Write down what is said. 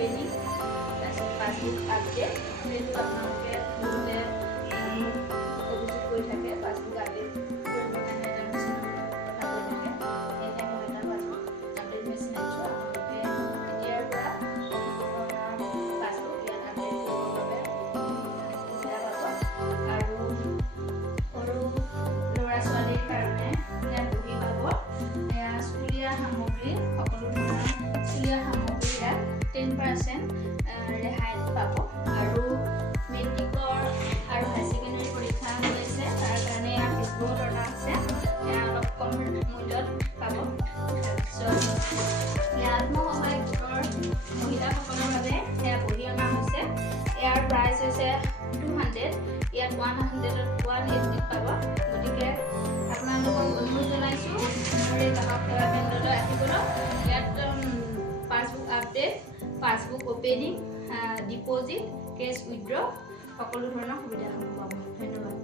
opening, passbook update, সেইটো আপোনালোকে বহুতে অভিযোগ কৰি থাকে passbook update কৰিবৰ কাৰণে এটা মেচিনৰ কথা কৈ থাকে। এতিয়া মই এটা passbook update মেচিন আনিছোঁ। আপোনালোকে এতিয়াৰ পৰা passbook ইয়াত আপডেট কৰিবৰ বাবে সুবিধা পাব। আৰু সৰু ল'ৰা ছোৱালীৰ কাৰণে ইয়াত বহি পাব। স্কুলীয়া সামগ্ৰী, সকলো ধৰণৰ স্কুলীয়া সামগ্ৰী ইয়াত 10% ৰেহাই পাব। আৰু মেট্ৰিকৰ আৰু হাই ছেকেণ্ডেৰী পৰীক্ষা হৈ আছে, তাৰ কাৰণে ইয়াত ডিছকাউণ্ট অনা আছে, অলপ কম মূল্যত পাব। তাৰপিছত ইয়াত আত্মসহায়ক গোটৰ মহিলাসকলৰ বাবে সেয়া বহি অনা হৈছে। ইয়াৰ প্ৰাইচ হৈছে 200, ইয়াত 180 পাব। গতিকে আপোনালোকক অনুৰোধ জনাইছোঁ মোৰ এই গ্ৰাহক সেৱা কেন্দ্ৰলৈ আহিবলৈ। ইয়াত passbook update, passbook opening, deposit, cash withdraw সকলো ধৰণৰ সুবিধাসমূহ পাব। ধন্যবাদ।